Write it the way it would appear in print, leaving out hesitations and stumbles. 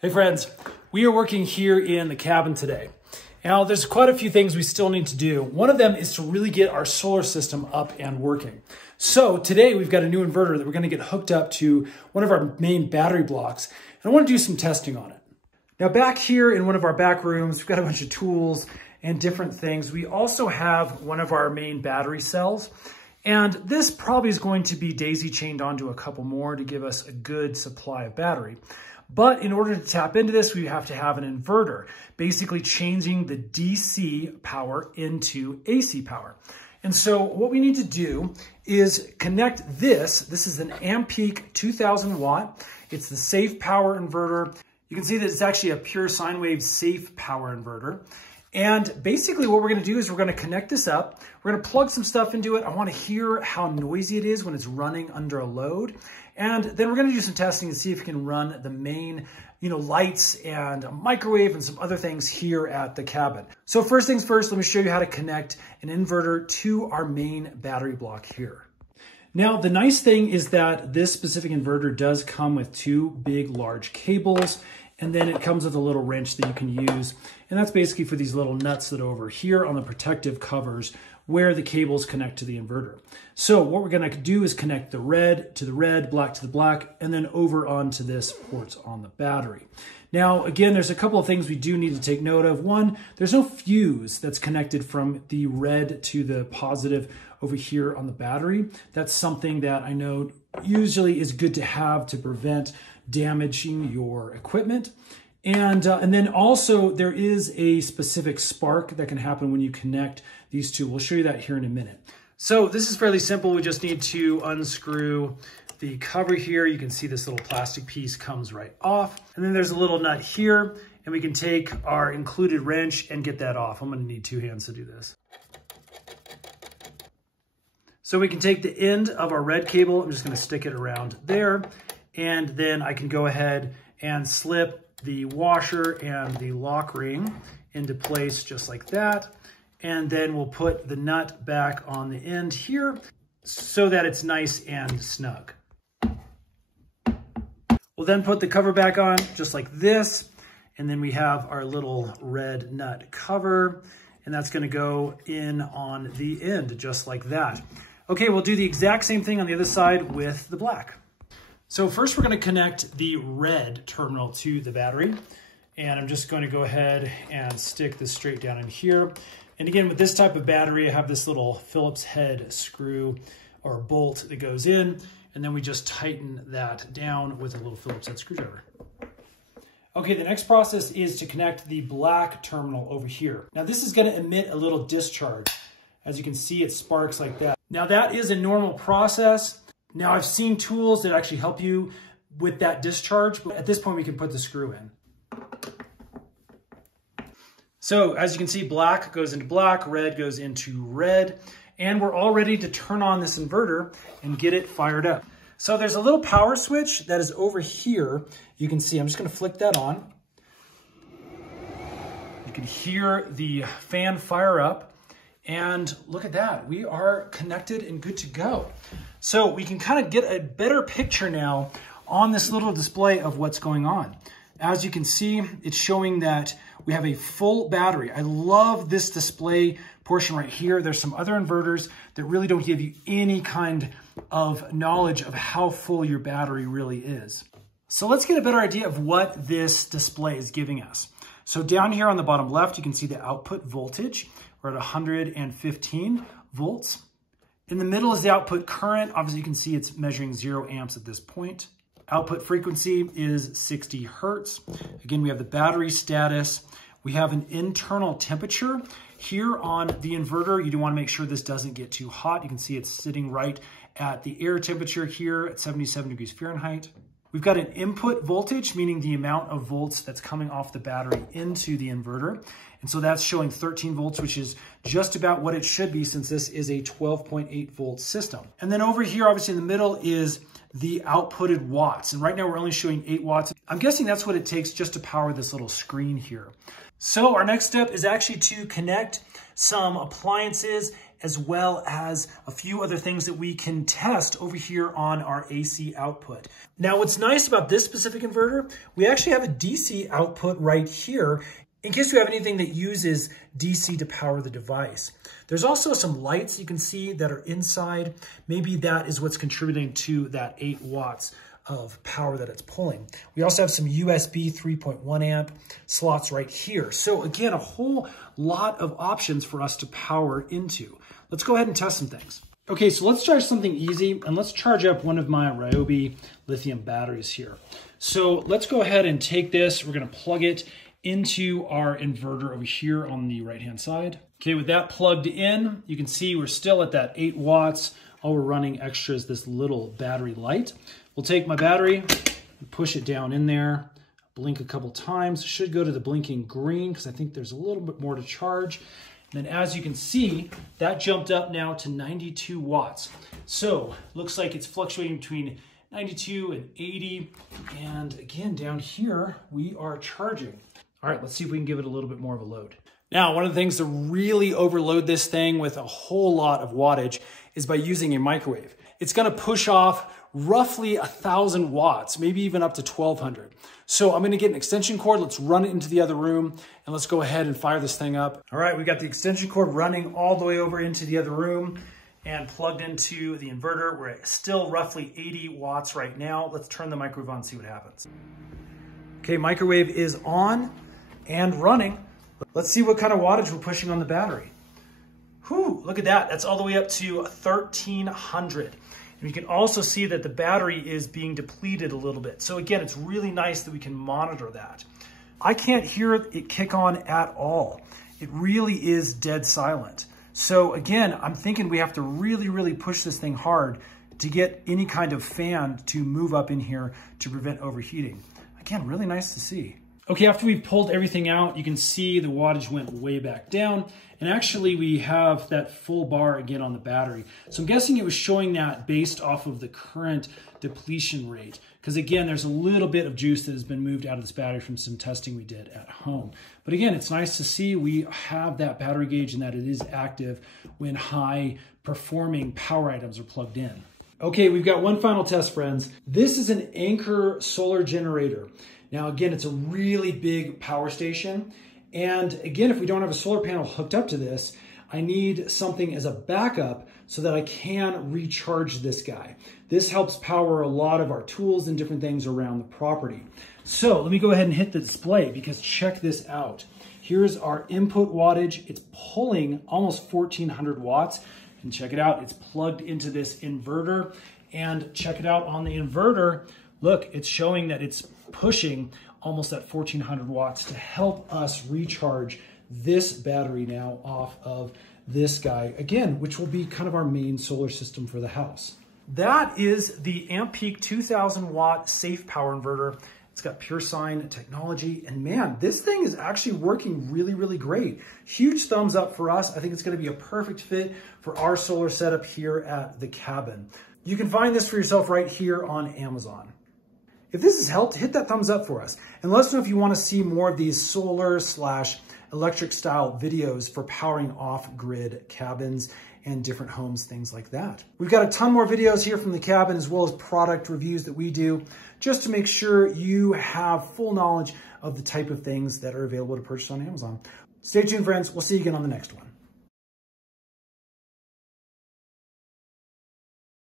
Hey friends, we are working here in the cabin today. Now there's quite a few things we still need to do. One of them is to really get our solar system up and working. So today we've got a new inverter that we're going to get hooked up to one of our main battery blocks. And I want to do some testing on it. Now back here in one of our back rooms, we've got a bunch of tools and different things. We also have one of our main battery cells. And this probably is going to be daisy chained onto a couple more to give us a good supply of battery. But in order to tap into this, we have to have an inverter, basically changing the DC power into AC power. And so what we need to do is connect this. This is an Ampeak 2000 watt. It's the safe power inverter. You can see that it's actually a Pure Sine Wave safe power inverter. And basically what we're going to do is we're going to connect this up. We're going to plug some stuff into it. I want to hear how noisy it is when it's running under a load. And then we're going to do some testing and see if we can run the main, lights and a microwave and some other things here at the cabin. So first things first, let me show you how to connect an inverter to our main battery block here. Now, the nice thing is that this specific inverter does come with two big, large cables. And then it comes with a little wrench that you can use. And that's basically for these little nuts that are over here on the protective covers where the cables connect to the inverter. So what we're gonna do is connect the red to the red, black to the black, and then over onto this port on the battery. Now, again, there's a couple of things we do need to take note of. One, there's no fuse that's connected from the red to the positive over here on the battery. That's something that I know usually is good to have to prevent damaging your equipment. And then also there is a specific spark that can happen when you connect these two. We'll show you that here in a minute. So this is fairly simple. We just need to unscrew the cover here. You can see this little plastic piece comes right off. And then there's a little nut here, and we can take our included wrench and get that off. I'm gonna need two hands to do this. So we can take the end of our red cable. I'm just gonna stick it around there. And then I can go ahead and slip the washer and the lock ring into place just like that. And then we'll put the nut back on the end here so that it's nice and snug. We'll then put the cover back on just like this. And then we have our little red nut cover, and that's gonna go in on the end just like that. Okay, we'll do the exact same thing on the other side with the black. So first we're going to connect the red terminal to the battery, and I'm just going to go ahead and stick this straight down in here. And again, with this type of battery, I have this little Phillips head screw or bolt that goes in, and then we just tighten that down with a little Phillips head screwdriver. Okay, the next process is to connect the black terminal over here. Now this is going to emit a little discharge. As you can see, it sparks like that. Now that is a normal process. Now I've seen tools that actually help you with that discharge, but at this point we can put the screw in. So as you can see, black goes into black, red goes into red, and we're all ready to turn on this inverter and get it fired up. So there's a little power switch that is over here. You can see, I'm just gonna flick that on. You can hear the fan fire up. And look at that, we are connected and good to go. So we can kind of get a better picture now on this little display of what's going on. As you can see, it's showing that we have a full battery. I love this display portion right here. There's some other inverters that really don't give you any kind of knowledge of how full your battery really is. So let's get a better idea of what this display is giving us. So down here on the bottom left, you can see the output voltage. We're at 115 volts. In the middle is the output current. Obviously, you can see it's measuring 0 amps at this point. Output frequency is 60 hertz. Again, we have the battery status. We have an internal temperature. Here on the inverter, you do want to make sure this doesn't get too hot. You can see it's sitting right at the air temperature here at 77 degrees Fahrenheit. We've got an input voltage, meaning the amount of volts that's coming off the battery into the inverter. And so that's showing 13 volts, which is just about what it should be since this is a 12.8 volt system. And then over here, obviously in the middle is the outputted watts. And right now we're only showing 8 watts. I'm guessing that's what it takes just to power this little screen here. So our next step is actually to connect some appliances as well as a few other things that we can test over here on our AC output. Now, what's nice about this specific inverter, we actually have a DC output right here in case you have anything that uses DC to power the device. There's also some lights you can see that are inside. Maybe that is what's contributing to that 8 watts of power that it's pulling. We also have some USB 3.1 amp slots right here. So again, a whole lot of options for us to power into. Let's go ahead and test some things. Okay, so let's try something easy, and let's charge up one of my Ryobi lithium batteries here. So let's go ahead and take this. We're gonna plug it into our inverter over here on the right-hand side. Okay, with that plugged in, you can see we're still at that 8 watts. All we're running extra is this little battery light. We'll take my battery and push it down in there, blink a couple times. It should go to the blinking green because I think there's a little bit more to charge. And then as you can see, that jumped up now to 92 watts. So looks like it's fluctuating between 92 and 80. And again, down here, we are charging. All right, let's see if we can give it a little bit more of a load. Now, one of the things to really overload this thing with a whole lot of wattage is by using a microwave. It's gonna push off roughly 1,000 watts, maybe even up to 1,200. So I'm gonna get an extension cord, let's run it into the other room, and let's go ahead and fire this thing up. All right, we got the extension cord running all the way over into the other room and plugged into the inverter. We're at still roughly 80 watts right now. Let's turn the microwave on and see what happens. Okay, microwave is on and running. Let's see what kind of wattage we're pushing on the battery. Whew, look at that. That's all the way up to 1,300. And you can also see that the battery is being depleted a little bit. So again, it's really nice that we can monitor that. I can't hear it kick on at all. It really is dead silent. So again, I'm thinking we have to really push this thing hard to get any kind of fan to move up in here to prevent overheating. Again, really nice to see. Okay, after we've pulled everything out, you can see the wattage went way back down. And actually we have that full bar again on the battery. So I'm guessing it was showing that based off of the current depletion rate. Because again, there's a little bit of juice that has been moved out of this battery from some testing we did at home. But again, it's nice to see we have that battery gauge and that it is active when high performing power items are plugged in. Okay, we've got one final test, friends. This is an Anchor solar generator. Now, again, it's a really big power station. And again, if we don't have a solar panel hooked up to this, I need something as a backup so that I can recharge this guy. This helps power a lot of our tools and different things around the property. So let me go ahead and hit the display because check this out. Here's our input wattage. It's pulling almost 1,400 watts. And check it out, it's plugged into this inverter. And check it out on the inverter. Look, it's showing that it's pushing almost at 1,400 watts to help us recharge this battery now off of this guy, again, which will be kind of our main solar system for the house. That is the Ampeak 2,000 watt safe power inverter. It's got Pure Sine technology, and man, this thing is actually working really great. Huge thumbs up for us. I think it's gonna be a perfect fit for our solar setup here at the cabin. You can find this for yourself right here on Amazon. If this has helped, hit that thumbs up for us. And let us know if you want to see more of these solar/electric style videos for powering off-grid cabins and different homes, things like that. We've got a ton more videos here from the cabin as well as product reviews that we do just to make sure you have full knowledge of the type of things that are available to purchase on Amazon. Stay tuned, friends. We'll see you again on the next one.